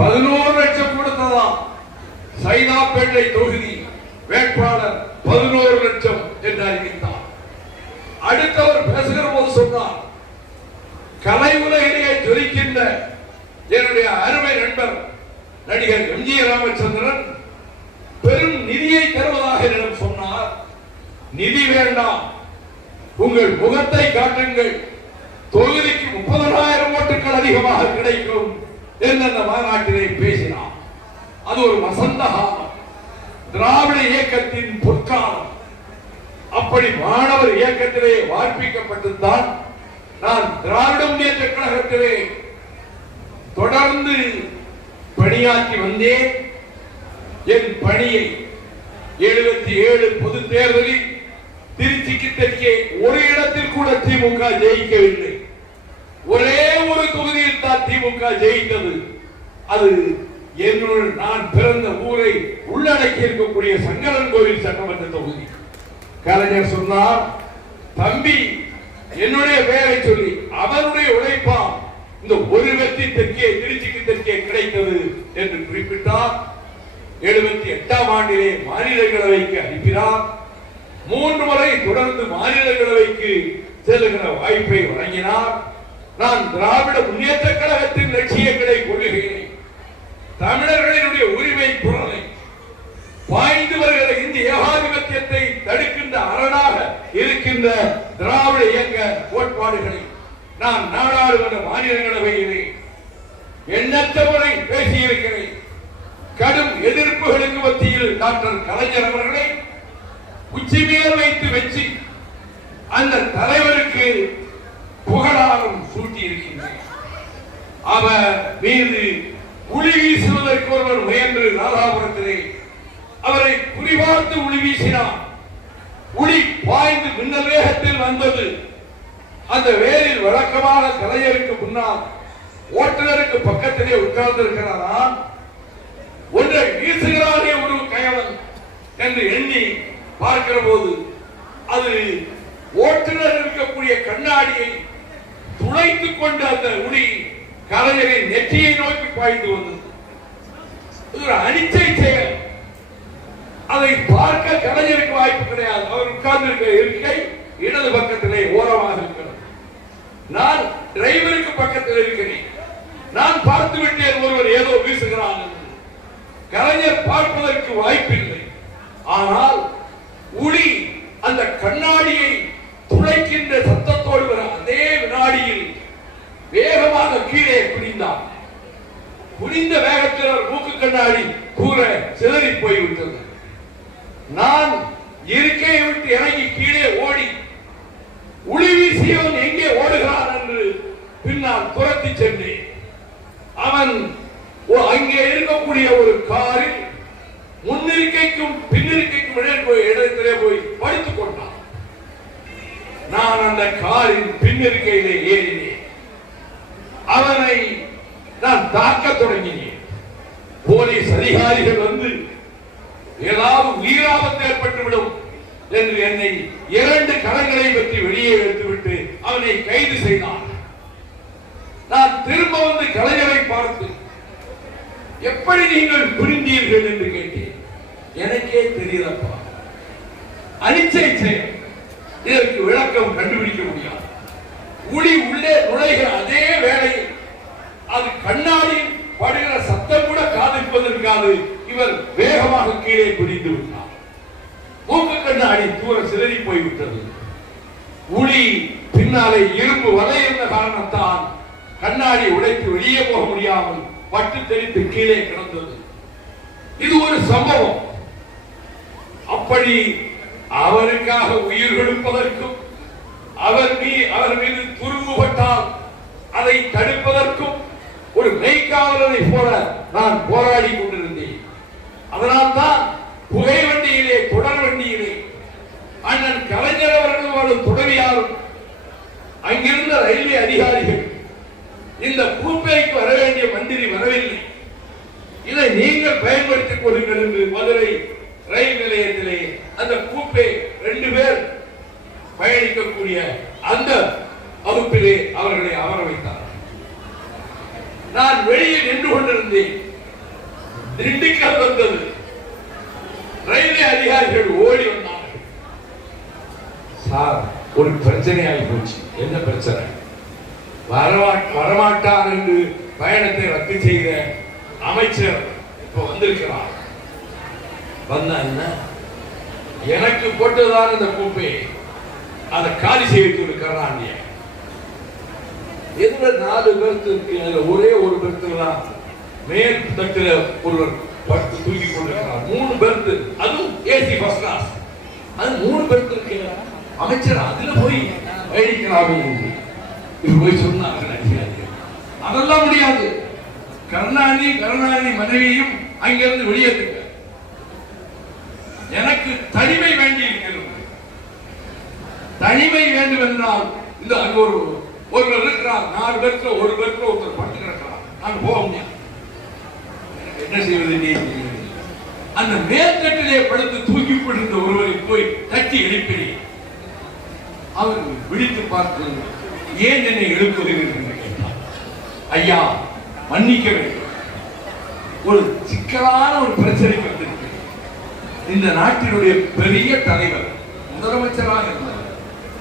11 லட்சம் கொடுத்ததாம். சைதாப்பேட்டை தொகுதி வேட்பாளர் 11 லட்சம் என்று அறிவித்தார். அடுத்தவர் பேசுகிற போது சொன்னார், கலை உலகிலேயே ஜொலிக்கின்ற என்னுடைய அருமை நண்பர் நடிகர் எம்.ஜி. ராமச்சந்திரன் பெரும் நிதியை தருவதாக என்னிடம் சொன்னார். நிதி வேண்டாம், உங்கள் முகத்தை காட்டுங்கள், தொகுதிக்கு 30,000 ஓட்டுகள் அதிகமாக கிடைக்கும் என்று அந்த மாநாட்டிலே பேசினார். அது ஒரு வசந்த காலம், திராவிட இயக்கத்தின் பொற்காலம். அப்படி மாணவர் இயக்கத்திலே வார்ப்பிக்கப்பட்டுத்தான் நான் திராவிட முன்னேற்ற கழகத்திலே தொடர்ந்து பணியாற்றி வந்தேன். என் பணியை 77 பொது தேர்தலில் திருச்சிக்கு தெற்கே ஒரு இடத்தில் கூட திமுக ஜெயிக்கவில்லை. ஒரே ஒரு தொகுதியில் தான் திமுக ஜெயித்தது. அது என்னுள் நான் பிறந்த ஊரை உள்ளடக்கி இருக்கக்கூடிய சங்கரன் கோவில் சட்டமன்ற தொகுதி. கலைஞர் சொன்னார், தம்பி என்னுடைய பெயரை சொல்லி அவருடைய உழைப்பா இந்த ஒரு வெற்றி தெற்கே திருச்சிக்கு தெற்கே கிடைத்தது என்று குறிப்பிட்டார். 78ஆம் ஆண்டிலே மாநிலங்களவைக்கு அனுப்பினார். 3 முறை தொடர்ந்து மாநிலங்களவைக்கு செல்லுகிற வாய்ப்பை வழங்கினார். நான் திராவிட முன்னேற்ற கழகத்தின் லட்சியங்களை கொள்கிறேன். தமிழர்களினுடைய உரிமை குரலை பாய்ந்து வருகிற இந்த ஏகாதிபத்தியத்தை தடுக்கின்ற அரணாக இருக்கின்ற திராவிட இயக்க கோட்பாடுகளை நான் நாடாளுமன்ற மாநிலங்களவையிலே எண்ணற்ற முறை பேசியிருக்கிறேன். கடும் எதிர்ப்புகளுக்கு மத்தியில் டாக்டர் கலைஞர் அவர்களை உச்சி மேல் வைத்து வச்சு அந்த தலைவருக்கு புகழாரம் சூட்டி இருக்கின்றேன். அவர் மீது உளி வீசுவதற்கு ஒருவர் முயன்று ராதாபுரத்திலே அவரை குறிபார்த்து உளி வீசினார். உளி பாய்ந்து மின்னல் வேகத்தில் வந்தது. அந்த வேரில் வழக்கமாக கலைஞருக்கு முன்னால் ஓட்டுநருக்கு பக்கத்திலே உட்கார்ந்து இருக்கிறாராம். ஒன்றை வீசுகிறானே ஒரு கயவன் என்று எண்ணி பார்க்கிற போது அது ஓட்டுநர் இருக்கக்கூடிய கண்ணாடியை துளைத்துக் கொண்டு அந்த உளி கலைஞரின் நெற்றியை நோக்கி பாய்ந்து வந்தது. ஒரு அனிச்சை செயல். அதை பார்க்க கலைஞருக்கு வாய்ப்பு கிடையாது. அவர் உட்கார்ந்து இருக்கிற இருக்கை இடது பக்கத்திலே ஓரமாக இருக்கிறது. நான் டிரைவருக்கு பக்கத்தில் இருக்கிறேன். நான் பார்த்து விட்டேன் ஒருவர் ஏதோ வீசுகிறான் என்று. கலைஞர் பார்ப்பதற்கு வாய்ப்பில்லை. ஆனால் உளி அந்த கண்ணாடியை துளைக்கின்ற சத்தத்தோடு வர அதே வினாடியில் வேகமாக கீழே குனிந்தார். குனிந்த வேகத்தில் ஒரு மூக்கு கண்ணாடி கூற சிதறி போய்விட்டது. நான் இருக்கையை விட்டு இறங்கி கீழே ஓடி உளி வீசியவன் எங்கே ஓடுகிறான் என்று பின்னால் துரத்தி சென்றேன். அவன் அங்கே இருக்கக்கூடிய ஒரு காரில் முன்னிருக்கைக்கும் பின்னிருக்கைக்கும் இடத்திலே போய் படுத்துக் கொண்டான். நான் அந்த காரின் பின்னிருக்கையிலே ஏறினேன். அவனை நான் தாக்க தொடங்கினேன். போலீஸ் அதிகாரிகள் வந்து ஏதாவது உயிராபத்து ஏற்பட்டுவிடும் என்று என்னை 2 கரங்களை பற்றி வெளியே எடுத்துவிட்டு அவனை கைது செய்தான். நான் திரும்ப வந்து கலைஞரை பார்த்து எப்படி நீங்கள் புரிந்தீர்கள் என்று கேட்டேன். எனக்கே தெரியலப்பா, அனிச்சை செயல், இதற்கு விளக்கம் கண்டுபிடிக்க முடியாது. உளி உள்ளே நுழைகிற அதே வேளையில் அது கண்ணாடியில் படுகிற சத்தம் கூட காதிப்பதற்காது இவர் வேகமாக கீழே குதித்து விட்டார். மூக்கு கண்ணாடி தூர சிதறி போய்விட்டது. உளி பின்னாலே இரும்பு வலை என்ற காரணத்தால் கண்ணாடி உடைத்து வெளியே போக முடியாமல் பட்டு தெளித்து கீழே கிடந்தது. இது ஒரு சம்பவம். அப்படி அவருக்காக உயிர் கொடுப்பதற்கும் அவர் மீது துரும்புபட்டால் அதை தடுப்பதற்கும் ஒரு மெய்காவலரை போல நான் போராடி கொண்டிருந்தேன். அதனால்தான் புகை வண்டியிலே தொடர் வண்டியிலே அண்ணன் கலைஞர் அவர்களும் துணைவியாரும் அங்கிருந்த ரயில்வே அதிகாரிகள் இந்த பூப்பேய்க்கு வர வேண்டிய மந்திரி வரவில்லை, இதை நீங்கள் பயன்படுத்திக் கொள்ளுங்கள் என்று மதுரை ரயில் நிலையத்திலே அந்த பூப்பே 2 பேர் பயணிக்கக்கூடிய அந்த வகுப்பிலே அவர்களை அமர வைத்தார். நான் வெளியே நின்று கொண்டிருந்தேன். திண்டுக்கல் வந்தது. ரயில்வே அதிகாரிகள் ஓடி வந்தார்கள். சார், ஒரு பிரச்சனை ஆகி போச்சு. என்ன பிரச்சனை? வரமாட்டார் என்று பயணத்தை ரத்து செய்த அமைச்சர் இப்ப வந்திருக்கிறார். வந்தா என்ன? எனக்கு போட்டதான இந்த கூப்பை அதை காலி செய்து கருணாநிதியை. எதுல 4 பேர்த்து இருக்கு, அதுல ஒரே ஒரு பேர்த்துல தான் மேல் தட்டுல ஒருவர் படுத்து தூக்கி கொண்டிருக்கிறார். 3 பேர்த்து, அதுவும் ஏசி ஃபர்ஸ்ட் கிளாஸ். அது 3 பேர்த்து இருக்கு. அமைச்சர் அதுல போய் பயணிக்கலாமே இது போய் சொன்னார்கள் அதிகாரிகள். அதெல்லாம் முடியாது. கருணாநிதி மனைவியும் அங்கிருந்து வெளியேற்றுங்க. எனக்கு தனிமை வேண்டி இருக்கிறது. தனிமை வேண்டும் என்றால் இந்த அங்க ஒருவர் இருக்கிறார். 4 பேர்த்துல ஒரு பேர்த்துல ஒருத்தர் படுத்து கிடக்கிறார். நான் போக முடியாது. என்ன செய்வது? அந்த மேற்கட்டிலே படுத்து தூக்கி போட்டிருந்த ஒருவரை போய் தட்டி எழுப்பினேன். அவர் விழித்து பார்த்து, ஏன் என்னை எழுப்புகிறீர்கள் என்று கேட்டார். ஐயா, மன்னிக்க வேண்டும். ஒரு சிக்கலான ஒரு பிரச்சனைக்கு வந்திருக்கு. இந்த நாட்டினுடைய பெரிய தலைவர் முதலமைச்சராக இருந்தார்.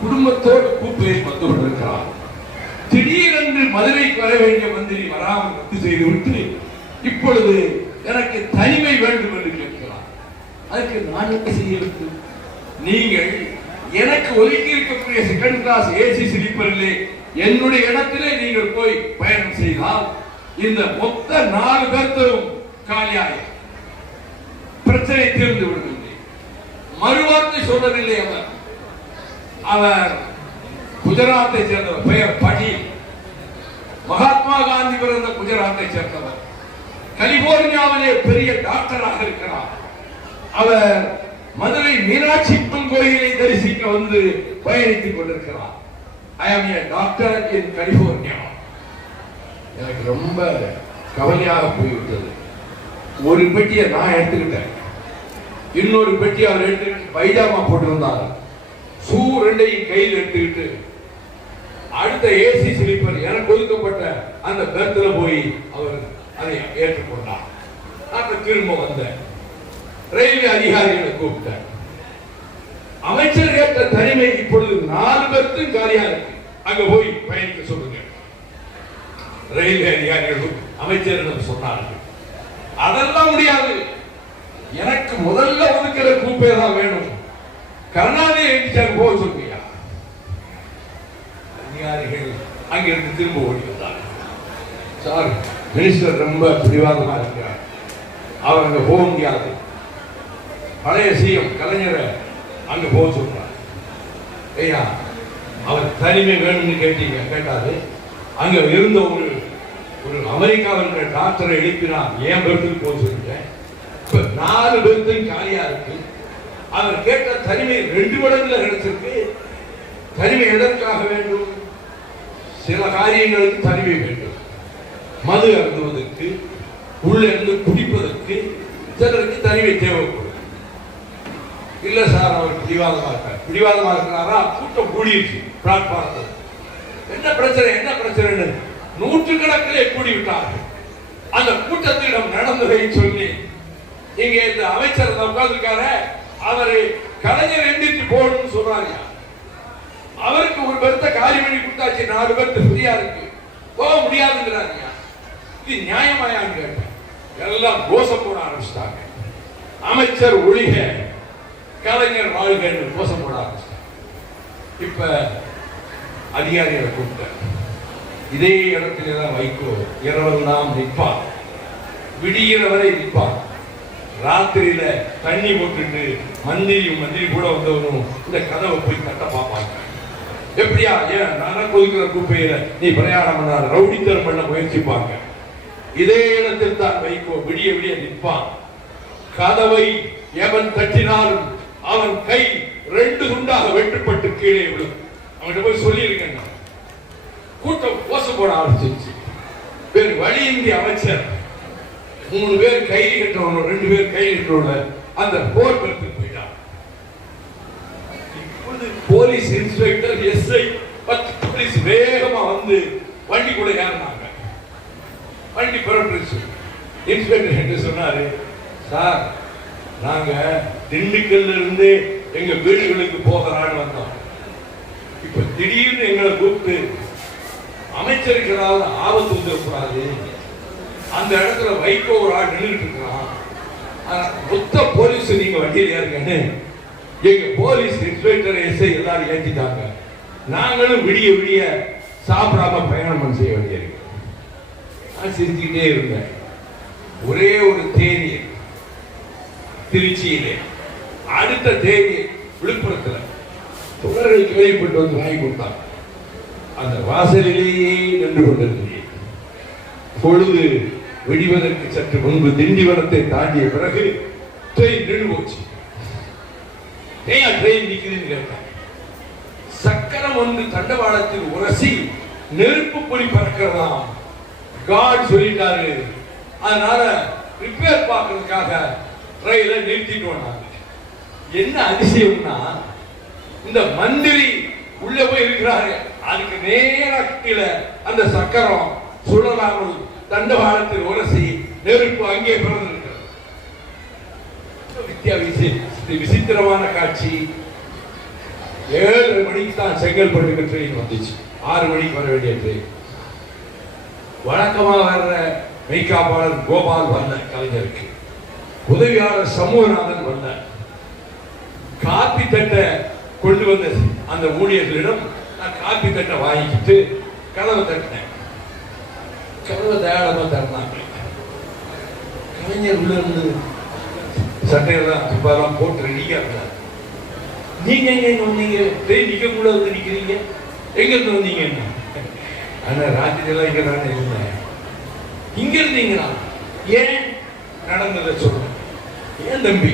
குடும்பத்தோடு கூப்பிட்டு வந்து கொண்டிருக்கிறார். திடீரென்று மதுரைக்கு வர வேண்டிய மந்திரி வராமல் ரத்து செய்துவிட்டு இப்பொழுது எனக்கு தனிமை வேண்டும் என்று கேட்கிறார். அதுக்கு நான் என்ன செய்ய வேண்டும்? நீங்கள் எனக்கு ஒதுக்கி இருக்கக்கூடிய செகண்ட் கிளாஸ் ஏசி ஸ்லீப்பரிலே என்னுடைய இடத்திலே நீங்கள் போய் பயணம் செய்தால் இந்த மொத்த 4 பேர்த்தரும் காலியாக பிரச்சனை தீர்ந்து விடுகின்றே. மறுவார்த்தை சொல்லவில்லை. அவர் குஜராத்தை சேர்ந்தவர். பெயர் படீல். மகாத்மா காந்தி பிறந்த குஜராத்தை சேர்ந்தவர். கலிபோர்னியாவிலே பெரிய டாக்டராக இருக்கிறார். அவர் மதுரை மீனாட்சி அம்மன் கோயிலை தரிசிக்க வந்து பயணித்துக் கொண்டிருக்கிறார். ஐ ஆம் ஏ டாக்டர் இன் கலிபோர்னியா. எனக்கு ரொம்ப கவலையாக போய்விட்டது. ஒரு பெட்டியை நான் எடுத்துக்கிட்டேன். இன்னொரு பெட்டி அவர் எடுத்துக்கிட்டு பைஜாமா போட்டிருந்தார். ஷூ 2ஐயும் கையில் எடுத்துக்கிட்டு அடுத்த ஏசி ஸ்லீப்பர் எனக்கு ஒதுக்கப்பட்ட அந்த பெர்த்ல போய் அவர் அதை ஏற்றுக்கொண்டார். நான் திரும்ப வந்தேன். ரயில்வே அதிகாரிகளை கூப்பிட்டார். அமைச்சர் கேட்ட தனிமை இப்பொழுது 4 பேர்த்தும் காலியா இருக்கு. அங்க போய் பயணிக்க சொல்லுங்க. ரயில்வே அதிகாரிகள் அமைச்சரிடம் சொன்னார்கள். அதெல்லாம் முடியாது. எனக்கு முதல்ல ஒதுக்கிற கூப்பே தான் வேணும். கருணாநிதி போக சொல்லுங்க. அதிகாரிகள் அங்கிருந்து திரும்ப ஓடி வந்தார். சார், மினிஸ்டர் ரொம்ப பிடிவாதமா இருக்கிறார். அவர் அங்க போக முடியாது. பழைய சிஎம் கலைஞரை அங்க போக சொல்றார். ஐயா, அவர் தனிமை வேணும்னு கேட்டாரு. அங்க இருந்த ஒரு அமெரிக்காவில் டாக்டரை எழுப்பினார். ஏன் பெருத்துக்கு போக சொல்லிட்டேன். இப்ப 4 பேர்த்தையும் காலியா இருக்கு. அவர் கேட்ட தனிமை 2 மடங்குல கிடைச்சிருக்கு. தனிமை எதற்காக வேண்டும்? சில காரியங்களுக்கு தனிமை வேண்டும். மது அருந்துவதற்கு, உள்ள இருந்து குடிப்பதற்கு சிலருக்கு தனிமை தேவைப்படும். இல்ல சார், அவர் பிடிவாதமா இருக்கிறாரா? கூட்டம் கூடிடுச்சு. பிளாட்பாரத்தில் என்ன பிரச்சனை 100 கணக்கிலே கூடிவிட்டார்கள். அந்த கூட்டத்திடம் நடந்ததை சொல்லி இங்க இந்த அமைச்சர் உட்கார்ந்துருக்காரு. அவரை கலைஞர் எந்திரிச்சு போகணும்னு சொல்றாங்க. அவருக்கு ஒரு பெருத்த காலி பண்ணி கொடுத்தாச்சு. 4 பேருக்கு ஃப்ரீயா இருக்கு. போக முடியாதுங்கிறாங்க. இது நியாயமாயான்னு கேட்டேன். எல்லாம் கோஷம் போட ஆரம்பிச்சிட்டாங்க. அமைச்சர் ஒழிக, கலைஞர் வாழ்க கோஷம் போட ஆரம்பிச்சிட்டாங்க. இப்ப அதிகாரிகளை கூப்பிட்டார். இதே இடத்திலே தான் வைகோ இரவெல்லாம் நிற்பார். விடிகிற வரை நிற்பார். ராத்திரியில தண்ணி போட்டுட்டு மந்திரி கூட வந்தவனும் இந்த கதவை போய் கட்ட பார்ப்பாங்க. எப்படியா, ஏன் நான் கொதிக்கிற கூப்பையில நீ பிரயாணம் பண்ண ரவுடித்தரம் பண்ண முயற்சிப்பாங்க. இதே இடத்தில் தான் வைகோ விடிய நிற்பான். கதவை எவன் தட்டினாலும் அவன் கை 2 துண்டாக வெட்டுப்பட்டு கீழே விடும். அவன்கிட்ட போய் சொல்லியிருக்கேன். கூட்டம் கோஷம் போட ஆரம்பிச்சிருச்சு. வேறு வழியின்றி அமைச்சர் 3 பேர் கைது கட்டுறவங்க, 2 பேர் கைது கட்டுறவங்க அந்த போர் பெருத்துக்கு போயிட்டான். இப்பொழுது போலீஸ் இன்ஸ்பெக்டர், எஸ்ஐ, 10 போலீஸ் வேகமா வந்து வண்டி கூட ஏறினாங்க. வண்டி புறப்பட்டுச்சு. இன்ஸ்பெக்டர் என்று சொன்னாரு, சார் நாங்க திண்டுக்கல்ல இருந்து எங்க வீடுகளுக்கு போகலான்னு வந்தோம். இப்ப திடீர்னு எங்களை கூப்பிட்டு அமைச்சருக்கு ஏதாவது ஆபத்து வந்துடக்கூடாது, அந்த இடத்துல வைகோ ஒரு ஆள் நின்றுட்டு இருக்கான், மொத்த போலீஸ் நீங்க வண்டியில் ஏறுங்கன்னு எங்க போலீஸ் இன்ஸ்பெக்டர் எஸ்ஐ எல்லாரும் ஏற்றிட்டாங்க. நாங்களும் விடிய விடிய சாப்பிடாம பயணம் செய்ய வேண்டியிருக்கு. நான் சிரிச்சுக்கிட்டே இருந்தேன். ஒரே ஒரு தேதி திருச்சியிலே, அடுத்த தேதி விழுப்புரத்தில் தொடர்கள் கேள்விப்பட்டு வந்து வாங்கி கொடுத்தாங்க. அந்த வாசலிலேயே நின்று கொண்டிருந்தேன். பொழுது வெடிவதற்கு சற்று முன்பு திண்டிவனத்தை தாண்டிய பிறகு ட்ரெயின் நின்று போச்சு. ஏன் ட்ரெயின் நிற்குதுன்னு கேட்டாங்க. சக்கரம் ஒன்று தண்டவாளத்தில் உரசி நெருப்பு பொறி பறக்கிறதாம். காட் சொல்லிட்டாரு, அதனால ரிப்பேர் பார்க்கறதுக்காக ரயிலை நிறுத்திட்டு வந்தாங்க. என்ன அதிசயம்னா, இந்த மந்திரி உள்ள போய் இருக்கிறாரு, அதுக்கு நேரா கீழே அந்த சக்கரம் சுழலாமல் தண்டவாளத்தில் உரசி நெருப்பு அங்கே பிறந்திருக்கிறது. விசித்திரமான காட்சி. 7 மணிக்கு தான் செங்கல்பட்டுக்கு ட்ரெயின் வந்துச்சு. 6 மணிக்கு வர வேண்டிய ட்ரெயின். வழக்கமாக வர்ற மெய்காப்பாளர் கோபால் வரல, கலைஞருக்கு உதவியாளர் சமூகநாதன் வரல. காப்பி தட்டை கொண்டு வந்த அந்த ஊழியர்களிடம் நான் காப்பி தட்டை வாங்கிக்கிட்டு கதவை தட்டினேன். கதவை தயாரமா தட்டினாங்க. கலைஞர் உள்ள இருந்து சட்டையெல்லாம் துப்பாலாம் போட்டு ரெடியா இருந்தார். நீங்க எங்க வந்தீங்க? ட்ரெயின் நிக்க கூட வந்து நிக்கிறீங்க, எங்க இருந்து வந்தீங்க? ஆனா ராத்திரி எல்லாம் இங்க தானே இருந்தேன். இங்க இருந்தீங்களா? ஏன் நடந்ததை சொல்றேன். ஏன் தம்பி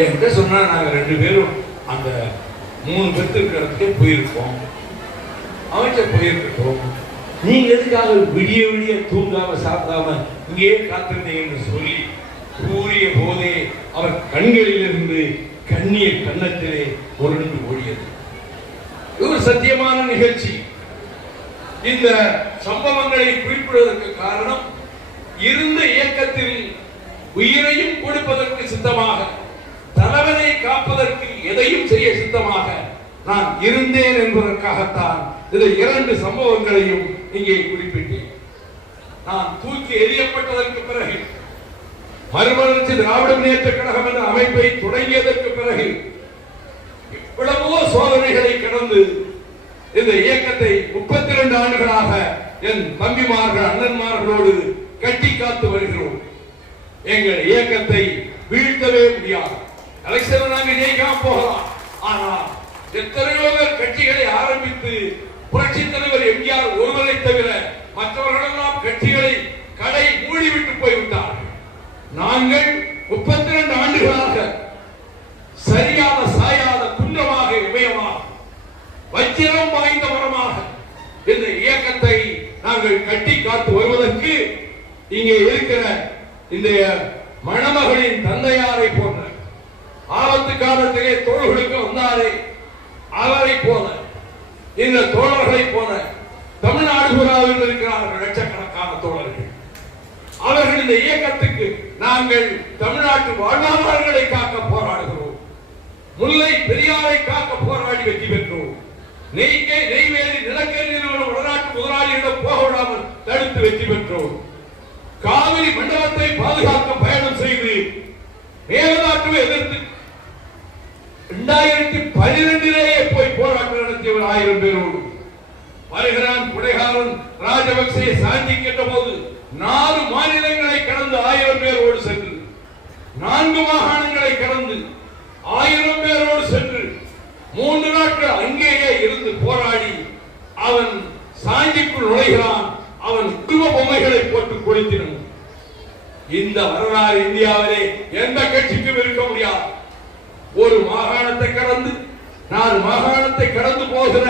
என்கிட்ட சொன்னா, நாங்க 2 பேரும் அந்த 3 பேருக்கு இருக்கிறதுக்கே போயிருக்கோம், அமைச்சர் போயிருக்கோம், நீங்க எதுக்காக விடிய விடிய தூங்காம சாப்பிடாம இங்கேயே காத்திருந்தீங்கன்னு சொல்லி கூறிய போதே அவர் கண்களில் இருந்து கண்ணீர் கன்னத்திலே உருண்டு ஓடியது. ஒரு சத்தியமான நிகழ்ச்சி. இந்த சம்பவங்களை குறிப்பிடுவதற்கு காரணம், இருந்த இயக்கத்தில் உயிரையும் கொடுப்பதற்கு சித்தமாக, தலைவனை காப்பதற்கு எதையும் செய்ய சித்தமாக நான் இருந்தேன் என்பதற்காகத்தான் இந்த 2 சம்பவங்களையும் இங்கே குறிப்பிட்டேன். நான் தூக்கி எறியப்பட்டதற்கு பிறகு, மறுமலர்ச்சி திராவிட முன்னேற்ற கழகம் என்ற அமைப்பை தொடங்கியதற்கு பிறகு எவ்வளவோ சோதனைகளை கடந்து இந்த இயக்கத்தை 32 ஆண்டுகளாக என் தம்பிமார்கள் அண்ணன்மார்களோடு கட்டி காத்து வருகிறோம். எங்கள் இயக்கத்தை வீழ்த்தவே முடியாது. எலெக்ஷன் நாங்கள் ஜெயிக்காம போகலாம், ஆனால் எத்தனையோ பேர் கட்சிகளை ஆரம்பித்து புரட்சி தலைவர் எம்ஜிஆர் ஒருவரை தவிர மற்றவர்களெல்லாம் கட்சிகளை கடை மூடிவிட்டு போய்விட்டார்கள். நாங்கள் 32 ஆண்டுகளாக சரியாத சாயாத குன்றமாக இமயமாக வச்சிரம் வாய்ந்த மரமாக இந்த இயக்கத்தை நாங்கள் கட்டி காத்து வருவதற்கு இங்கே இருக்கிற இந்த மணமகளின் தந்தையாரை போன்ற, ஆபத்து காலத்திலே தோழர்களுக்கு வந்தாரே அவரை போல, இந்த தோழர்களை போல தமிழ்நாடு பூராவில் இருக்கிறார்கள் லட்சக்கணக்கான தோழர்கள். அவர்கள் இந்த இயக்கத்துக்கு நாங்கள் தமிழ்நாட்டு வாழ்வாதாரங்களை காக்க போராடுகிறோம். முல்லை பெரியாரை காக்க போராடி வெற்றி பெற்றோம். நெய்வேலி நிலக்கரி நிறுவனம் வடநாட்டு முதலாளியிடம் போக விடாமல் தடுத்து வெற்றி பெற்றோம். காவிரி மண்டலத்தை பாதுகாக்க பயணம் செய்து மேல்நாட்டுவை எதிர்த்து 2012 போய் போராட்டம் நடத்தியவர் 1000 பேரோடு. வருகிறான் குடைகாரன் ராஜபக்சே சாந்தி கேட்ட போது 4 மாநிலங்களை கடந்து 1000 பேரோடு சென்று, 4 மாகாணங்களை கடந்து 1000 பேரோடு சென்று 3 நாட்கள் அங்கேயே இருந்து போராடி அவன் சாந்திக்குள் நுழைகிறான். அவன் குடும்ப பொம்மைகளை போட்டு கொளுத்தினான். இந்த வரலாறு இந்தியாவிலே எந்த கட்சிக்கும் இருக்க முடியாது. ஒரு மாகாணத்தை கடந்து 4 மாகாணத்தை கடந்து போகிற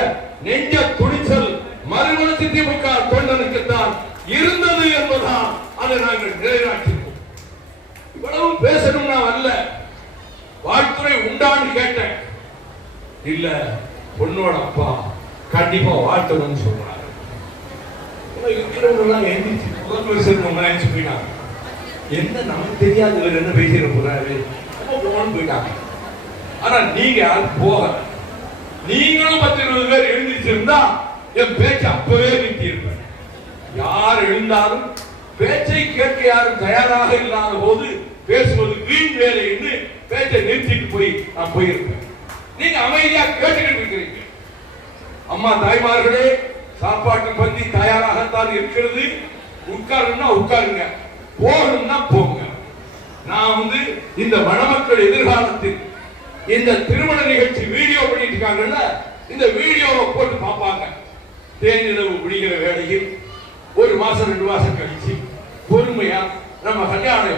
நெஞ்ச துணிச்சல் மறுமலர்ச்சி திமுக தொண்டனுக்குத்தான் இருந்தது என்பதுதான் அதை நாங்கள் நிறைவேற்றினோம். இவ்வளவு பேசணும்னா அல்ல, வாழ்த்துறை உண்டான்னு கேட்டேன். இல்ல, பொண்ணோட அப்பா கண்டிப்பா வாழ்த்தணும்னு சொல்றாரு. இருக்கிறவங்க எல்லாம் எந்திரிச்சு முதல் வருஷம் போயிட்டாங்க. என்ன நமக்கு தெரியாதவர் என்ன பேசிட போறாரு போகணும்னு போயிட்டாங்க. ஆனா நீங்க யாரும் போக, நீங்களும் 10-20 பேர் எழுந்திருச்சிருந்தா என் பேச்சு அப்பவே நிறுத்தி இருப்பேன். யார் எழுந்தாலும் பேச்சை கேட்க யாரும் தயாராக இல்லாத போது பேசுவது வீண் வேலை என்று பேச்சை நிறுத்திட்டு போய் நான் போயிருப்பேன். நீங்க அமைதியா கேட்டுக்கிட்டு இருக்கிறீங்க. அம்மா தாய்மார்களே, சாப்பாட்டு பந்தி தயாராகத்தான் இருக்கிறது. உட்காருன்னா உட்காருங்க, போகணும்னா போங்க. நான் இந்த மணமக்கள் எதிர்காலத்தில் இந்த திருமண நிகழ்ச்சி வீடியோ பண்ணிட்டு இருக்காங்கல்ல, இந்த வீடியோவை போட்டு பார்ப்பாங்க. தேனிலவு பிடிக்கிற வேளையில் 1 மாசம் 2 மாசம் கழிச்சு பொறுமையா நம்ம கல்யாணம்